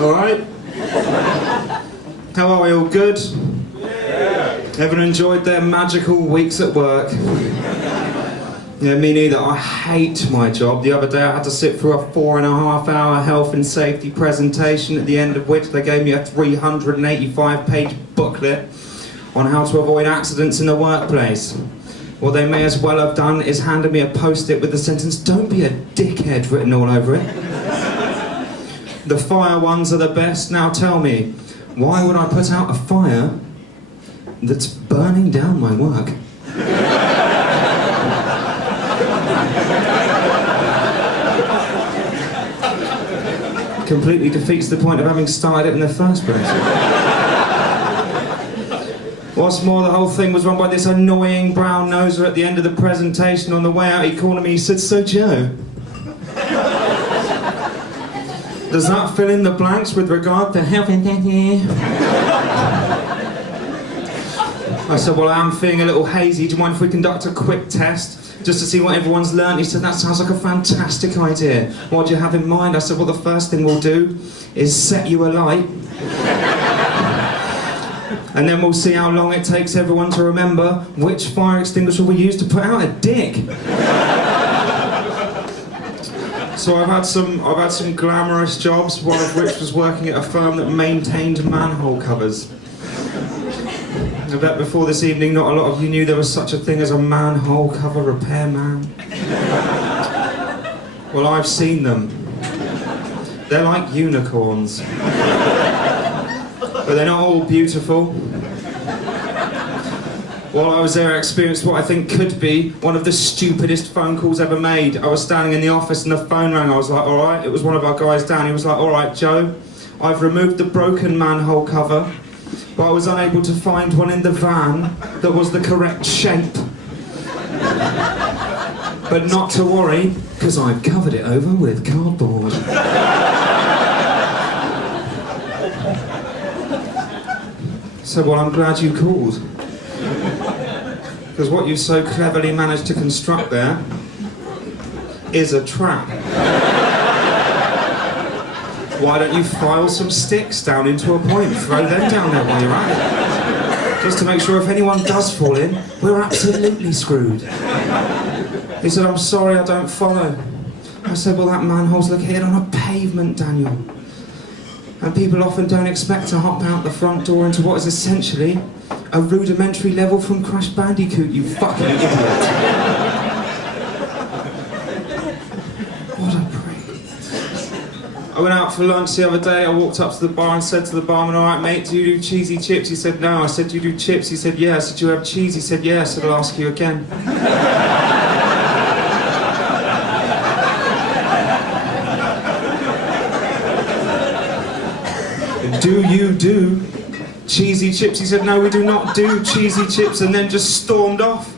Alright? How are we, all good? Yeah. Everyone enjoyed their magical weeks at work? Yeah, me neither. I hate my job. The other day I had to sit through a 4.5-hour health and safety presentation, at the end of which they gave me a 385-page booklet on how to avoid accidents in the workplace. What they may as well have done is handed me a post-it with the sentence, "Don't be a dickhead," written all over it. The fire ones are the best. Now tell me, why would I put out a fire that's burning down my work? Completely defeats the point of having started it in the first place. What's more, the whole thing was run by this annoying brown noser at the end of the presentation. On the way out, he called me, he said, "So Joe, does that fill in the blanks with regard to health and safety?" I said, "Well, I am feeling a little hazy. Do you mind if we conduct a quick test, just to see what everyone's learned?" He said, "That sounds like a fantastic idea. What do you have in mind?" I said, "Well, the first thing we'll do is set you alight. And then we'll see how long it takes everyone to remember which fire extinguisher we used to put out a dick." So I've had some glamorous jobs, one of which was working at a firm that maintained manhole covers. I bet before this evening not a lot of you knew there was such a thing as a manhole cover repairman. Well, I've seen them. They're like unicorns. But they're not all beautiful. While I was there, I experienced what I think could be one of the stupidest phone calls ever made. I was standing in the office and the phone rang. I was like, "Alright," it was one of our guys down. He was like, "Alright, Joe, I've removed the broken manhole cover, but I was unable to find one in the van that was the correct shape. But not to worry, because I've covered it over with cardboard." So, well, I'm glad you called. Because what you've so cleverly managed to construct there is a trap. Why don't you file some sticks down into a point, throw them down there while you're at it? Just to make sure if anyone does fall in, we're absolutely screwed. He said, "I'm sorry, I don't follow." I said, "Well, that manhole's located on a pavement, Daniel. And people often don't expect to hop out the front door into what is essentially a rudimentary level from Crash Bandicoot, you fucking idiot." What a prick. I went out for lunch the other day. I walked up to the bar and said to the barman, "Alright mate, do you do cheesy chips?" He said, "No." I said, "Do you do chips?" He said, "Yeah." I said, "Do you have cheese?" He said, "Yeah." I said, "I'll ask you again." "Do you do cheesy chips?" He said, "No, we do not do cheesy chips," and then just stormed off.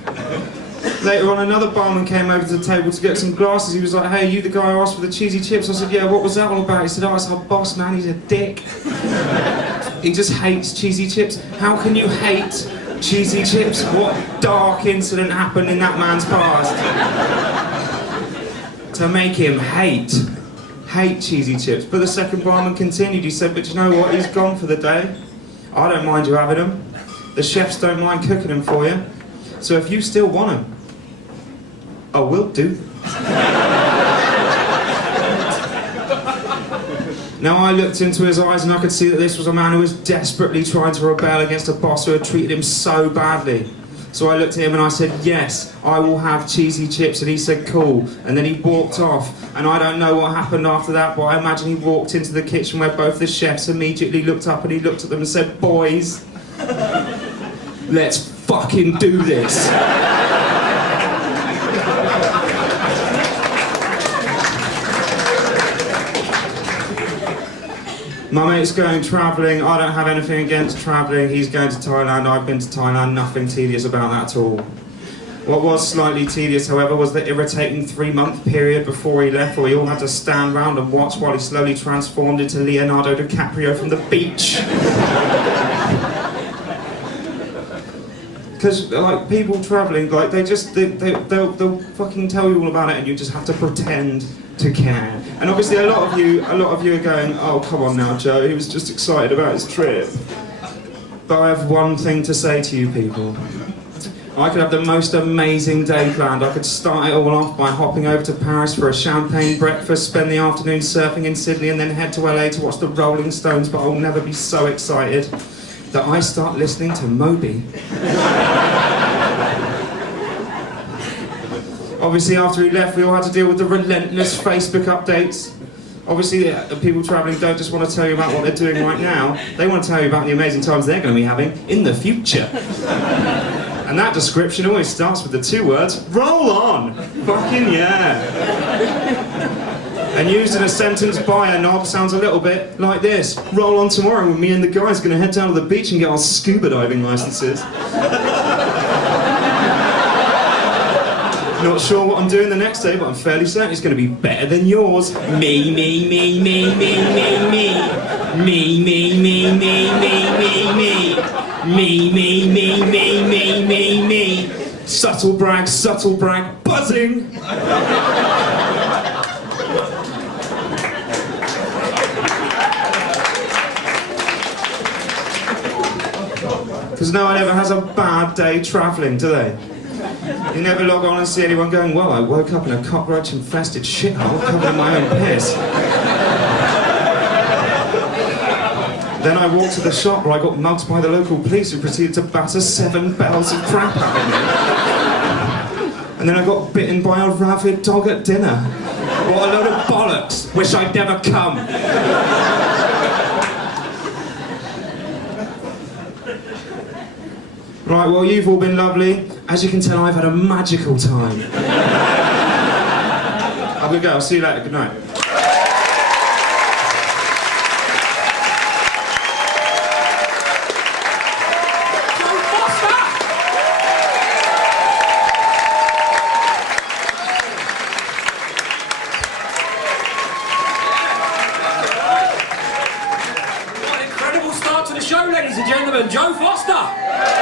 Later on, another barman came over to the table to get some glasses. He was like, "Hey, are you the guy who asked for the cheesy chips?" I said, "Yeah, what was that all about?" He said, "Oh, it's our boss, man, he's a dick. He just hates cheesy chips." How can you hate cheesy chips? What dark incident happened in that man's past to make him hate cheesy chips? But the second barman continued. He said, "But you know what? He's gone for the day. I don't mind you having them. The chefs don't mind cooking them for you. So if you still want them, I will do them." Now I looked into his eyes and I could see that this was a man who was desperately trying to rebel against a boss who had treated him so badly. So I looked at him and I said, "Yes, I will have cheesy chips." And he said, "Cool." And then he walked off. And I don't know what happened after that, but I imagine he walked into the kitchen where both the chefs immediately looked up and he looked at them and said, "Boys, let's fucking do this." My mate's going travelling. I don't have anything against travelling. He's going to Thailand. I've been to Thailand. Nothing tedious about that at all. What was slightly tedious, however, was the irritating 3-month period before he left, where we all had to stand round and watch while he slowly transformed into Leonardo DiCaprio from the beach. Because, like, people travelling, like, they'll fucking tell you all about it and you just have to pretend to care. And obviously a lot of you are going, oh come on now Joe, he was just excited about his trip. But I have one thing to say to you people. I could have the most amazing day planned. I could start it all off by hopping over to Paris for a champagne breakfast, spend the afternoon surfing in Sydney and then head to LA to watch the Rolling Stones, but I'll never be so excited that I start listening to Moby. Obviously after he left we all had to deal with the relentless Facebook updates. Obviously the people travelling don't just want to tell you about what they're doing right now, they want to tell you about the amazing times they're going to be having in the future. And that description always starts with the two words, roll on! Fucking yeah! And used in a sentence by a knob sounds a little bit like this. Roll on tomorrow when me and the guys are going to head down to the beach and get our scuba diving licenses. Not sure what I'm doing the next day, but I'm fairly certain it's going to be better than yours. Me, me, me, me, me, me, me. Me, me, me, me, me, me, me. Me, me, me, me, me, me, me. Subtle brag, buzzing. Because no one ever has a bad day travelling, do they? You never log on and see anyone going, well, I woke up in a cockroach-infested shithole covered in my own piss. Then I walked to the shop where I got mugged by the local police who proceeded to batter 7 barrels of crap at me. And then I got bitten by a rabid dog at dinner. What a load of bollocks. Wish I'd never come. Right, well, you've all been lovely. As you can tell, I've had a magical time. I'm gonna go. I'll see you later. Good night. What an incredible start to the show, ladies and gentlemen. Joe Foster!